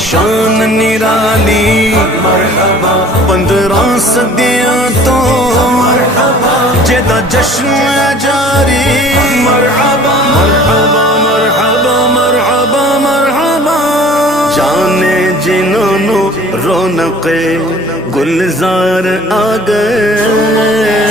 शान निराली 15 सदियां तो जेदा जश्न है जारी। मरहबा मरहबा मरहबा मरहबा मरहबा। जाने जिन्होंने रौनक़े गुलजार आ गए।